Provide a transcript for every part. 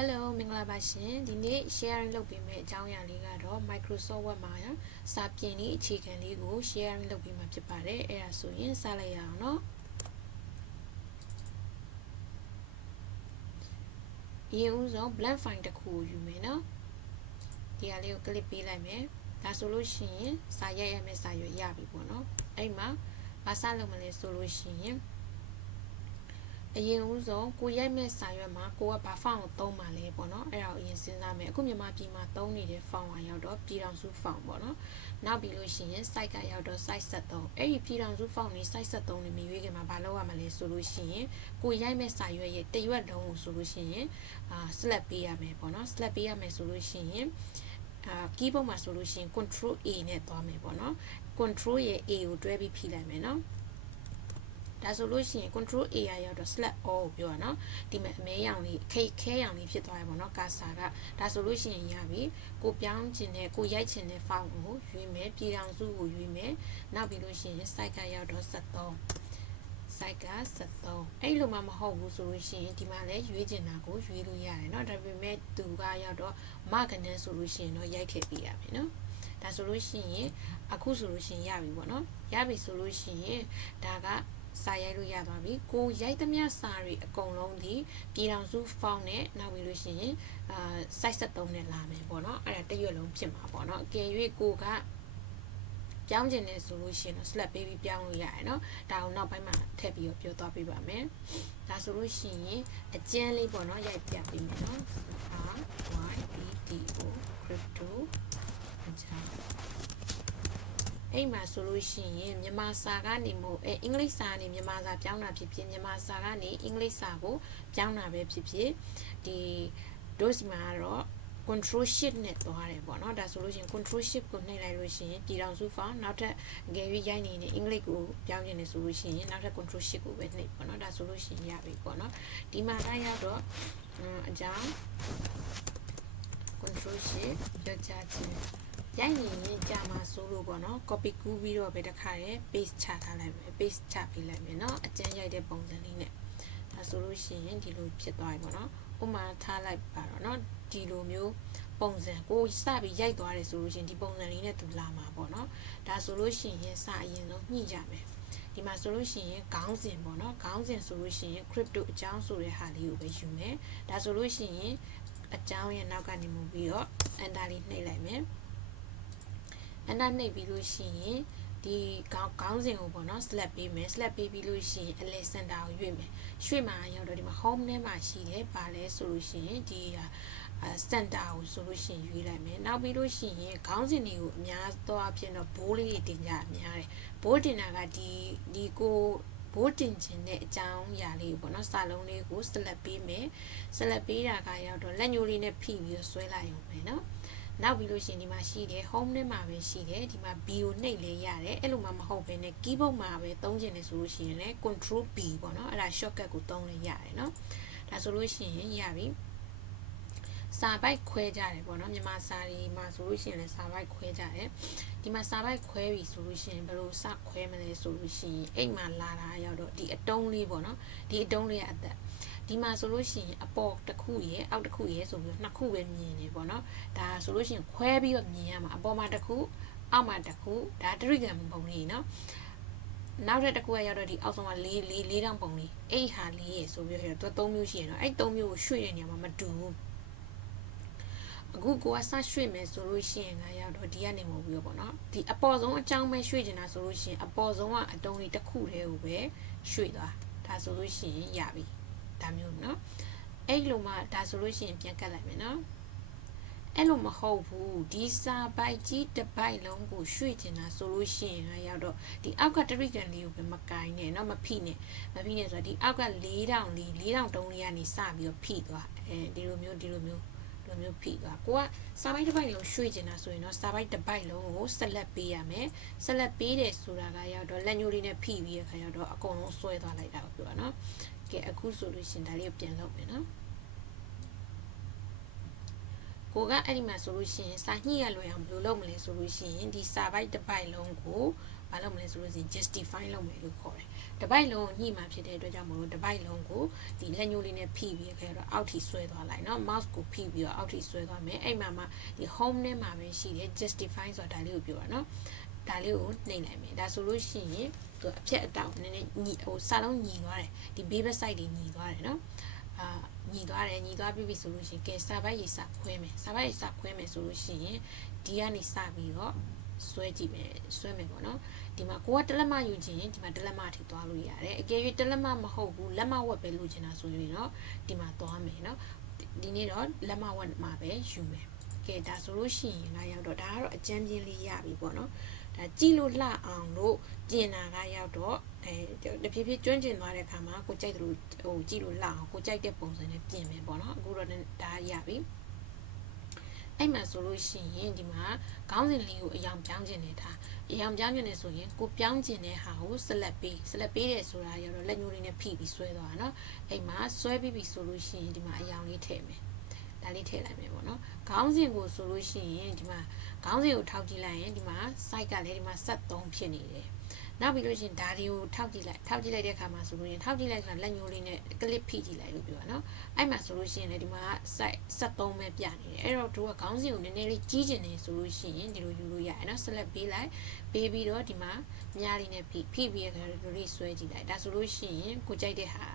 Hello မင်္ဂလာပါရှင်ဒီနေ့ sharing လုပ်ပေးမယ့်အကြောင်းအရာလေးကတော့ Microsoft Word မှာစာပြင်လေးအခြေခံလေးကို sharing လုပ်ပေးမှာဖြစ်ပါတယ်အဲ့ဒါဆိုရင်စလိုက်ရအောင်နော်အရင်ဦးဆုံး blank file တစ်ခုကိုယူမယ်နော်ဒီဟာလေးကို click ပေးလိုက်မယ်ဒါဆိုလို့ရှိရင်စာရိုက်ရမယ့်စာရွက်ရပြီပေါ့နော်အဲ့မှာဘာစလုပ်မလဲဆိုလို့ရှိရင်အရင်ဦးဆုံးကိုရိုက်မဲ့စာရွက်မှာကိုကဘာ font ကိုသုံးပါလဲပေါ့နော်အဲ့ဒါကိုအရင်စဉ်းစားမယ်အခုမြန်မာပြည်မှာသုံးနေတဲ့ font ကရောက်တော့ပြည်ထောင်စု font ပေါ့နော်နောက်ပြီးလို့ရှိရင် site ကရောက်တော့ site 73အဲ့ဒီပြည်ထောင်စု font နဲ့ site 73နဲ့မရွေးခင်မှာဘာလုပ်ရမလဲဆိုလို့ရှိရင်ကိုရိုက်မဲ့စာရွက်ရဲ့တရွက်လုံးကိုဆိုလို့ရှိရင်select ပေးရမယ်ပေါ့နော် select ပေးရမယ်ဆိုလို့ရှိရင်keyboard မှာဆိုလို့ရှိရင် control A နဲ့သွားမယ်ပေါ့နော် control ရဲ့ A ကိုတွဲပြီးဖိလိုက်မယ်နော်ဒါဆိုလို့ရှိရင် control A ရရောက်တော့ select all ကိုပြောရနော်ဒီမှာအမဲရောင်လေးခဲရောင်လေးဖြစ်သွားရပါတော့ကာစာကဒါဆိုလို့ရှိရင်ရပြီကိုပြောင်းခြင်းနဲ့ကိုရိုက်ခြင်းနဲ့ font ကိုရွေးမယ်ပြည်ထောင်စုကိုရွေးမယ်နောက်ပြီးလို့ရှိရင် site ကရောက်တော့73 site က73အဲ့လိုမှမဟုတ်ဘူးဆိုလို့ရှိရင်ဒီမှာလည်းရွေးခြင်းတာကိုရွေးလို့ရတယ်เนาะဒါပေမဲ့သူကရောက်တော့မကနန်းဆိုလို့ရှိရင်တော့ရိုက်ထည့်ပေးရမယ်เนาะဒါဆိုလို့ရှိရင်အခုဆိုလို့ရှိရင်ရပြီပေါ့နော်ရပြီဆိုလို့ရှိရင်ဒါကစာရိုက်လို့ရသွားပြီကိုရိုက်သမျှစာတွေအကုန်လုံးဒီပြည်ထောင်စု font နဲ့နောက်ပြီးလို့ရှိရင်site 73နဲ့လာမယ်ပေါ့နော်အဲ့ဒါတစ်ရွက်လုံးဖြစ်မှာပေါ့နော်အကယ်၍ကိုကပြောင်းကျင်နေဆိုလို့ရှိရင်တော့ select ပေးပြီးပြောင်းလို့ရတယ်เนาะဒါကိုနောက်ပိုင်းမှာထည့်ပြီးတော့ပြောသွားပေးပါမယ်ဒါဆိုလို့ရှိရင်အကျဉ်းလေးပေါ့နော်ရိုက်ပြပေးမယ်เนาะ RYDO crypto အချာအဲ့မှာဆိုလို့ရှိရင်မြန်မာစာကနေမို့အင်္ဂလိပ်စာကနေမြန်မာစာပြောင်းတာဖြစ်ဖြစ်မြန်မာစာကနေအင်္ဂလိပ်စာကိုပြောင်းတာပဲဖြစ်ဖြစ်ဒီ dose မှာတော့ control shift နဲ့သွားတယ်ပေါ့နော်ဒါဆိုလို့ရှိရင် control shift ကိုနှိပ်လိုက်လို့ရှိရင်ပြည်ထောင်စု font နောက်ထပ်ငယ်ရွေးရိုက်နေတဲ့အင်္ဂလိပ်ကိုပြောင်းနေတယ်ဆိုလို့ရှိရင်နောက်ထပ် control shift ကိုပဲနှိပ်ပေါ့နော်ဒါဆိုလို့ရှိရင်ရပြီပေါ့နော်ဒီမှာတိုင်းရောက်တော့အကြောင်း control shift ကြောက်ကြခြင်းရိုက်ရင်ကြာမှာဆိုလို့ပေါ့နော် copy ကူးပြီးတော့ပဲတခါရယ် paste ချထားလိုက်မယ် paste ချပေးလိုက်မယ်เนาะအကျဉ်းရိုက်တဲ့ပုံစံလေးနဲ့ဒါဆိုလို့ရှိရင်ဒီလိုဖြစ်သွားပြီပေါ့နော်ဥမာထားလိုက်ပါတော့เนาะဒီလိုမျိုးပုံစံကိုစပြီးရိုက်သွားတယ်ဆိုလို့ရှိရင်ဒီပုံစံလေးနဲ့တူလာမှာပေါ့နော်ဒါဆိုလို့ရှိရင်စအရင်ဆုံးညှိကြမယ်ဒီမှာဆိုလို့ရှိရင်ခေါင်းစဉ်ပေါ့နော်ခေါင်းစဉ်ဆိုလို့ရှိရင် crypto အကြောင်းဆိုတဲ့ဟာလေးကိုပဲယူမယ်ဒါဆိုလို့ရှိရင်အကြောင်းရဲ့နောက်ကနေမှုပြီးတော့ enter လေးနှိပ်လိုက်မယ်အနားနှိပ်ပြီးလို့ရှိရင်ဒီခေါင်းစဉ်ကိုပေါ့နော် select ပေးမယ် select ပေးပြီးလို့ရှိရင် elect center ကိုရွေ့မယ်ရွှေ့မှာရောက်တော့ဒီမှာ home ထဲမှာရှိတယ်ပါလဲဆိုလို့ရှိရင်ဒီcenter ကိုဆိုလို့ရှိရင်ရွေးလိုက်မယ်နောက်ပြီးလို့ရှိရင်ခေါင်းစဉ်တွေကိုအများသောအားဖြင့်တော့ဘိုးလေးတွေတင်ကြအများတယ်ဘိုးတင်တာကဒီကိုဘိုးတင်ခြင်းတဲ့အကြောင်းအရာလေးကိုပေါ့နော်စာလုံးလေးကို select ပေးမယ် select ပေးတာကရောက်တော့လက်ညှိုးလေးနဲ့ဖိပြီးတော့ဆွဲလိုက်ရုံပဲเนาะနောက်ပြီးလို့ရှိရင်ဒီမှာရှိတယ် home ထဲမှာပဲရှိတယ်ဒီမှာ B ကိုနှိပ်လဲရတယ်အဲ့လိုမှမဟုတ်ဘဲနဲ့ keyboard မှာပဲသုံးချင်တယ်ဆိုလို့ရှိရင်လည်း control B ပေါ့နော်အဲ့ဒါ shortcut ကိုသုံးလဲရတယ်เนาะဒါဆိုလို့ရှိရင်ရပြီစာပိုက်ခွဲကြတယ်ပေါ့နော်မြန်မာစာတွေမှာဆိုလို့ရှိရင်လည်းစာပိုက်ခွဲကြတယ်ဒီမှာစာပိုက်ခွဲပြီဆိုလို့ရှိရင်ဘယ်လိုစခွဲမလဲဆိုလို့ရှိရင်အိမ်မှာလာတာရောက်တော့ဒီအတုံးလေးပေါ့နော်ဒီအတုံးလေးကအသက်ဒီမှာဆိုလို့ရှိရင်အပေါ်တစ်ခုရယ်အောက်တစ်ခုရယ်ဆိုပြီးနှစ်ခုပဲမြင်နေပေါ့နော်ဒါဆိုလို့ရှိရင်ခွဲပြီးတော့မြင်ရမှာအပေါ်မှာတစ်ခုအောက်မှာတစ်ခုဒါတရိကံပုံလေးနော်နောက်ထပ်တစ်ခုကရောက်တော့ဒီအောက်ဆုံးကလေးတောင်ပုံလေးအဲ့ဟာလေးရယ်ဆိုပြီးတော့သူ3မျိုးရှိရနော်အဲ့3မျိုးကိုရွှေ့တဲ့နေရာမှာမတူဘူးအခုကိုကစရွှေ့မယ်ဆိုလို့ရှိရင်ကရောက်တော့ဒီကနေမဟုတ်ဘူးပေါ့နော်ဒီအပေါ်ဆုံးအကြောင်းပဲရွှေ့နေတာဆိုလို့ရှိရင်အပေါ်ဆုံးကအတုံးလေးတစ်ခုတည်းကိုပဲရွှေ့သွားဒါဆိုလို့ရှိရင်ရပြီဒါမျိုးเนาะအဲ့လိုမှဒါဆိုလို့ရှိရင်ပြန်ကတ်လိုက်မယ်เนาะအဲ့လိုမဟုတ်ဘူးဒီစာပိုက်ကြီးတစ်ပိုက်လုံးကိုရွှေ့ချင်တာဆိုလို့ရှိရင်ရောက်တော့ဒီအောက်ကတရိကန်လေးကိုပဲမကိုင်းနဲ့เนาะမဖိနဲ့ဆိုတော့ဒီအောက်က4000တုံးလေးကနေစပြီးတော့ဖိသွားဒီလိုမျိုးဖိသွားကိုကစာပိုက်တစ်ပိုက်လုံးရွှေ့ချင်တာဆိုရင်တော့စာပိုက်တစ်ပိုက်လုံးကို select ပေးရမယ် select ပေးတယ်ဆိုတာကရောက်တော့လက်ညှိုးလေးနဲ့ဖိပြီးရခါရောက်တော့အကုန်လုံးဆွဲသွားလိုက်တာကိုပြောတာเนาะကဲအခုဆိုလို့ရှင်ဒါလေးကိုပြန်လုပ်မယ်နော်ကိုကအဲ့ဒီမှာဆိုလို့ရှိရင်စာညှိရလွယ်အောင်ဘယ်လိုလုပ်မလဲဆိုလို့ရှိရင်ဒီစာပိုက်တစ်ပိုက်လုံးကို ဘာလို့မလဲဆိုလို့ရှိရင် justify လုပ်မယ်လို့ခေါ်တယ်တပိုက်လုံးညှိမှဖြစ်တဲ့အတွက်ကြောင့်မလို့တပိုက်လုံးကိုဒီလက်ညှိုးလေးနဲ့ဖိပြီးခဲ့တော့အောက်ထိဆွဲသွားလိုက်เนาะ mouse ကိုဖိပြီးတော့အောက်ထိဆွဲသွားမယ်အဲ့မှာဒီ home နဲ့မှာပဲရှိတယ် justify ဆိုတာဒါလေးကိုပြောတာเนาะဒါလေးကိုနှိပ်လိုက်မယ်ဒါဆိုလို့ရှိရင်သူအဖြက်အတောင်နည်းနည်းညီဟိုစာလုံးညီသွားတယ်ဒီ baby side တွေညီသွားတယ်เนาะညီသွားပြီဆိုလို့ရှိရင်ကဲစာပိုက်ရေးစခွဲမယ်စာပိုက်ရေးစခွဲမယ်ဆိုလို့ရှိရင်ဒီကနေစပြီးတော့ဆွဲကြည့်မယ်ပေါ့နော်ဒီမှာကိုကတလက်မယူခြင်းဒီမှာတလက်မထိသွားလို့ရတယ်အကယ်၍တလက်မမဟုတ်ဘူးလက်မဝက်ပဲလို့ချင်တာဆိုရင်တော့ဒီမှာသွားမယ်နော်ဒီနေ့တော့လက်မဝက်မှာပဲယူမယ်ကဲဒါဆိုလို့ရှိရင်ငါရောက်တော့ဒါကတော့အကျဉ်းပြင်းလေးရပြီပေါ့နော်ဒါကြည့်လို့လှအောင်လို့ပြင်တာကရောက်တော့တဖြည်းဖြည်းကျွမ်းကျင်သွားတဲ့အခါမှာကိုကြိုက်တယ်လို့ဟိုကြည့်လို့လှအောင်ကိုကြိုက်တဲ့ပုံစံနဲ့ပြင်မယ်ပေါ့နော်အခုတော့ဒါရပြီအဲ့မှာဆိုလို့ရှိရင်ဒီမှာခေါင်းစဉ်လေးကိုအယောင်ပြောင်းခြင်းနေတာအယောင်ပြောင်းခြင်းနေဆိုရင်ကိုပြောင်းခြင်းတဲ့ဟာကိုဆက်လက်ပေးတယ်ဆိုတာရတော့လက်ညှိုးလေးနဲ့ဖိပြီးဆွဲသွားတာเนาะအဲ့မှာဆွဲပြီးပြီဆိုလို့ရှိရင်ဒီမှာအယောင်လေးထည့်မယ်ဒါလေးထည့်လိုက်မယ်ပေါ့နော်ခေါင်းစဉ်ကိုဆိုလို့ရှိရင်ဒီမှာခေါင်းစဉ်ကိုထောက်ကြည့်လိုက်ရင်ဒီမှာ site ကလည်းဒီမှာ73ဖြစ်နေတယ်နောက်ပြီးလို့ရှိရင်ဒါတွေကိုထောက်ကြည့်လိုက်တဲ့အခါမှာဆိုလို့ရင်ထောက်ကြည့်လိုက်ဆိုတာလက်ညှိုးလေးနဲ့ clip ဖိကြည့်လိုက်လို့ပြောတာเนาะအဲ့မှာဆိုလို့ရှိရင်လည်းဒီမှာ site 73ပဲပြနေတယ်အဲ့တော့တို့ကခေါင်းစဉ်ကိုနည်းနည်းလေးကြီးကျင်နေဆိုလို့ရှိရင်ဒီလိုယူလို့ရတယ်เนาะ select ပေးလိုက်ပေးပြီးတော့ဒီမှာမြားလေးနဲ့ဖိပြီးရခါတို့လေးဆွဲကြည့်လိုက်ဒါဆိုလို့ရှိရင်ကိုကြိုက်တဲ့ဟာ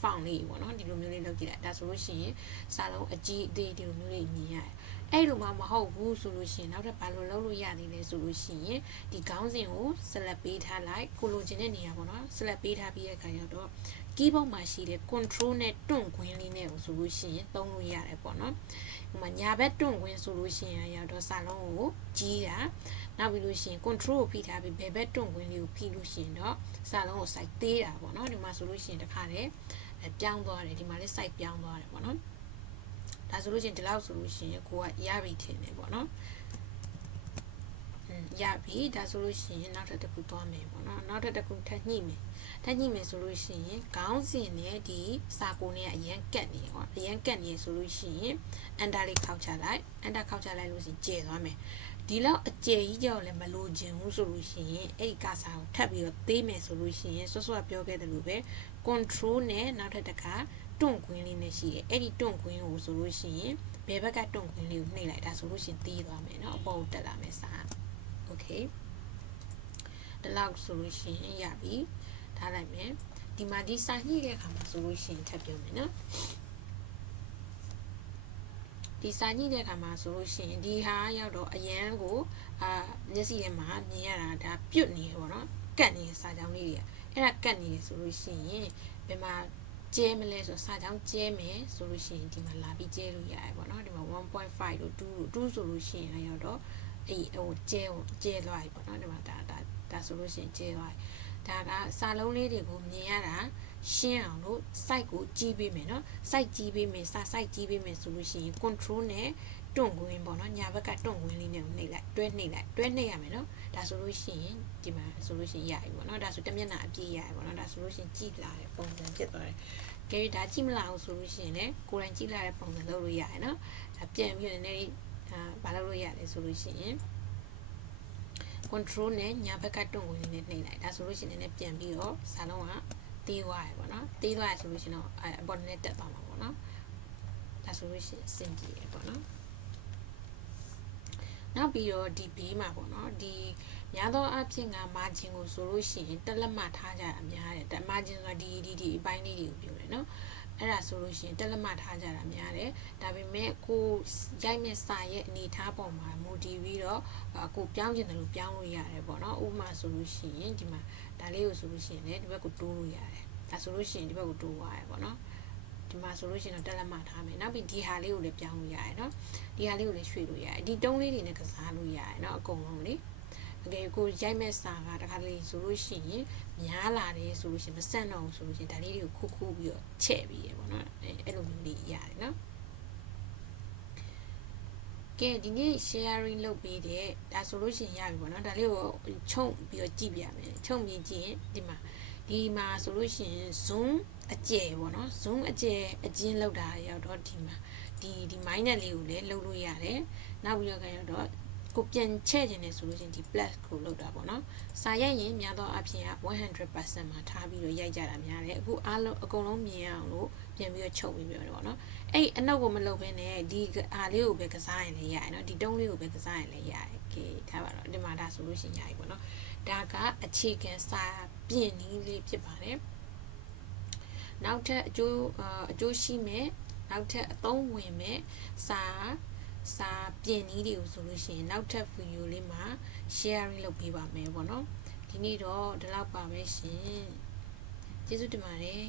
font လေးပေါ့เนาะဒီလိုမျိုးလေးလုပ်ကြည့်လိုက်ဒါဆိုလို့ရှိရင်စာလုံးအကြီးအသေးဒီလိုမျိုးလေးမြင်ရတယ်အဲ့လိုမှမဟုတ်ဘူးဆိုလို့ရှိရင်နောက်ထပ်ဘာလို့လုပ်လို့ရသေးလဲဆိုလို့ရှိရင်ဒီခေါင်းစဉ်ကို select ပေးထားလိုက်ကိုလိုချင်တဲ့နေရာပေါ့နော် select ပေးထားပြီးတဲ့အခါကျတော့ keyboard မှာရှိတဲ့ control နဲ့တွန့်ခွင်းလေးနဲ့ဆိုလို့ရှိရင်သုံးလို့ရတယ်ပေါ့နော်ဟိုမှာညာဘက်တွန့်ခွင်းဆိုလို့ရှိရင်ရောက်တော့စာလုံးကိုကြီးတာနောက်ပြီးလို့ရှိရင် control ကိုဖိထားပြီးဘယ်ဘက်တွန့်ခွင်းလေးကိုဖိလို့ရှိရင်တော့စာလုံးကို site သေးတာပေါ့နော်ဒီမှာဆိုလို့ရှိရင်တခါတည်းပြောင်းသွားတယ်ဒီမှာလည်း site ပြောင်းသွားတယ်ပေါ့နော်ဒါဆိုလို့ရှိရင်ဒီလောက်ဆိုလို့ရှိရင်ကိုကရပြီထင်တယ်ပေါ့နော်ရပြီဒါဆိုလို့ရှိရင်နောက်ထပ်တစ်ခုသွားမယ်ပေါ့နော်နောက်ထပ်တစ်ခုထပ်ညှိမယ်ဆိုလို့ရှိရင်ခေါင်းစဉ်နဲ့ဒီစာကိုနဲ့အရန်ကတ်နေပေါ့အရန်ကတ်နေဆိုလို့ရှိရင် enter လေးခောက်ချလိုက် enter ခောက်ချလိုက်လို့ရှိရင်ကျဲသွားမယ်ဒီလောက်အကျယ်ကြီးကြောက်လည်းမလိုချင်ဘူးဆိုလို့ရှိရင်အဲ့ဒီကစားကိုထပ်ပြီးတော့သေးမယ်ဆိုလို့ရှိရင်စောစောပြောခဲ့တယ်လို့ပဲ control နဲ့နောက်ထပ်တစ်ခါတွန့်ခွင်းလေးနဲ့ရှိတယ်အဲ့ဒီတွန့်ခွင်းကိုဆိုလို့ရှိရင်ဘယ်ဘက်ကတွန့်ခွင်းလေးကိုနှိပ်လိုက်ဒါဆိုလို့ရှိရင်သေးသွားမယ်เนาะအပေါ်ကိုတက်လာမယ်စာโอเคဒီလောက်ဆိုလို့ရှိရင်ရပြီထားလိုက်မယ်ဒီမှာဒီစာညှိတဲ့အခါမှာဆိုလို့ရှိရင်ထပ်ပြောမယ်เนาะဒီစာညှိတဲ့အခါမှာဆိုလို့ရှိရင်ဒီဟာရောက်တော့အရန်ကိုမျက်စိထဲမှာမြင်ရတာဒါပြုတ်နေတယ်ပေါ့เนาะကတ်နေတဲ့စာကြောင်းလေးတွေအဲ့ဒါကတ်နေတယ်ဆိုလို့ရှိရင်ဘယ်မှာကျဲမလဲဆိုစာကြောင်းကျဲမယ်ဆိုလို့ရှိရင်ဒီမှာလာပြီးကျဲလို့ရတယ်ပေါ့နော်ဒီမှာ 1.5 လို့2ဆိုလို့ရှိရင်ရောက်တော့အဲ့ဟိုကျဲသွားပြီပေါ့နော်ဒီမှာဒါဆိုလို့ရှိရင်ကျဲသွားပြီဒါကစာလုံးလေးတွေကိုမြင်ရတာရှင်းအောင်လို့ site ကိုကြီးပေးမယ်နော် site ကြီးပေးမယ်စာ site ကြီးပေးမယ်ဆိုလို့ရှိရင် control နဲ့တွန့်ခွင်းပေါ့နော်ညာဘက်ကတွန့်ခွင်းလေးနဲ့နှိပ်လိုက်တွဲနှိပ်ရမယ်နော်ဒါဆိုလို့ရှိရင်ဒီမှာဆိုလို့ရှိရင်ရပြီပေါ့နော်ဒါဆိုတမျက်နှာအပြည့်ရပြီပေါ့နော်ဒါဆိုလို့ရှိရင်ကြည့်လာတဲ့ပုံစံဖြစ်သွားတယ်ကဲဒါကြည့်မလာဘူးဆိုလို့ရှိရင်လည်းကိုယ်တိုင်ကြည့်လာတဲ့ပုံစံလုပ်လို့ရတယ်နော်ဒါပြန်ပြီးတော့နည်းနည်းဘာလုပ်လို့ရလဲဆိုလို့ရှိရင် control နဲ့ညာဘက်ကတွန့်ခွင်းလေးနဲ့နှိပ်လိုက်ဒါဆိုလို့ရှိရင်လည်းပြန်ပြီးတော့စာလုံးကသေးသွားရပေါ့နော်သေးသွားရဆိုလို့ရှိရင်တော့အပေါ်နဲ့တက်သွားမှာပေါ့နော်ဒါဆိုလို့ရှိရင်စင်ကြည့်ရပေါ့နော်နောက်ပြီးတော့ဒီဘေးမှာပေါ့နော်ဒီများသောအားဖြင့်က margin ကိုဆိုလို့ရှိရင်တက်လက်မှထားကြတာများတယ် margin ဆိုတာဒီအပိုင်းလေးတွေကိုပြောတယ်နော်အဲ့ဒါဆိုလို့ရှိရင်တက်လက်မှထားကြတာများတယ်ဒါပေမဲ့ကိုရိုက်မဲ့စာရဲ့အနေထားပေါ်မှာမူတည်ပြီးတော့ကိုပြောင်းကျင်တယ်လို့ပြောင်းလို့ရတယ်ပေါ့နော်ဥပမာဆိုလို့ရှိရင်ဒီမှာဒါလေးကိုဆိုလို့ရှိရင်လည်းဒီဘက်ကိုတိုးလို့ရတယ်ဒါဆိုလို့ရှိရင်ဒီဘက်ကိုတိုးသွားရပေါ့နော်ဒီမှာဆိုလို့ရှိရင်တော့တက်လက်မှထားမယ်နောက်ပြီးဒီဟာလေးကိုလည်းပြောင်းလို့ရတယ်နော်ဒီဟာလေးကိုလည်းရွှေ့လို့ရတယ်ဒီတုံးလေးတွေနဲ့ကစားလို့ရတယ်နော်အကုန်လုံးလေအကယ်ကိုရိုက်မဲ့စာကတခါလေးဆိုလို့ရှိရင်များလာတယ်ဆိုလို့ရှိရင်မဆန့်တော့ဘူးဆိုလို့ရှိရင်ဒါလေးတွေကိုခုပြီးတော့ချဲ့ပြီးရပေါ့နော်အဲ့လိုမျိုးလေးရတယ်နော်ကဲဒီနေ့ sharing လုပ်ပေးတဲ့ဒါဆိုလို့ရှိရင်ရပြီပေါ့နော်ဒါလေးကိုခြုံပြီးတော့ကြည့်ပြမယ်ခြုံပြီးကြည့်ရင်ဒီမှာဆိုလို့ရှိရင် zoom အကျယ်ပေါ့နော် zoom အကျယ်အကျဉ်းလောက်တာရောက်တော့ဒီမှာဒီ minus လေးကိုလည်းလုပ်လို့ရတယ်နောက်ပြီးတော့ရောက်တော့ ကိုပြန်ချဲ့ခြင်းနဲ့ဆိုလို့ရှိရင်ဒီ plus ကိုလောက်တာပေါ့နော်စာရိုက်ရင်များသောအားဖြင့်100% မှာထားပြီးတော့ရိုက်ကြတာများတယ်အခုအားလုံးအကုန်လုံးမြင်အောင်လို့ပြန်ပြီးတော့ချုပ်ပြီးပြောတယ်ပေါ့နော်အဲ့အနောက်ကိုမလုပ်ဘဲနဲ့ဒီအားလေးကိုပဲကစားရင်လည်းရတယ်နော်ဒီတုံးလေးကိုပဲကစားရင်လည်းရတယ်โอเคထားပါတော့ဒီမှာဒါဆိုလို့ရှိရင်ရပြီပေါ့နော်ဒါကအခြေခံစာပြင်နည်းလေးဖြစ်ပါတယ်နောက်ထပ်အကျိုးရှိမဲ့နောက်ထပ်အသုံးဝင်မဲ့စာပြင်နည်းတွေကိုဆိုလို့ရှိရင်နောက်ထပ်ဗီဒီယိုလေးမှာ sharing လုပ်ပေးပါမယ်ပေါ့နော်ဒီနေ့တော့ဒီလောက်ပါပဲရှင်ကျေးဇူးတင်ပါတယ်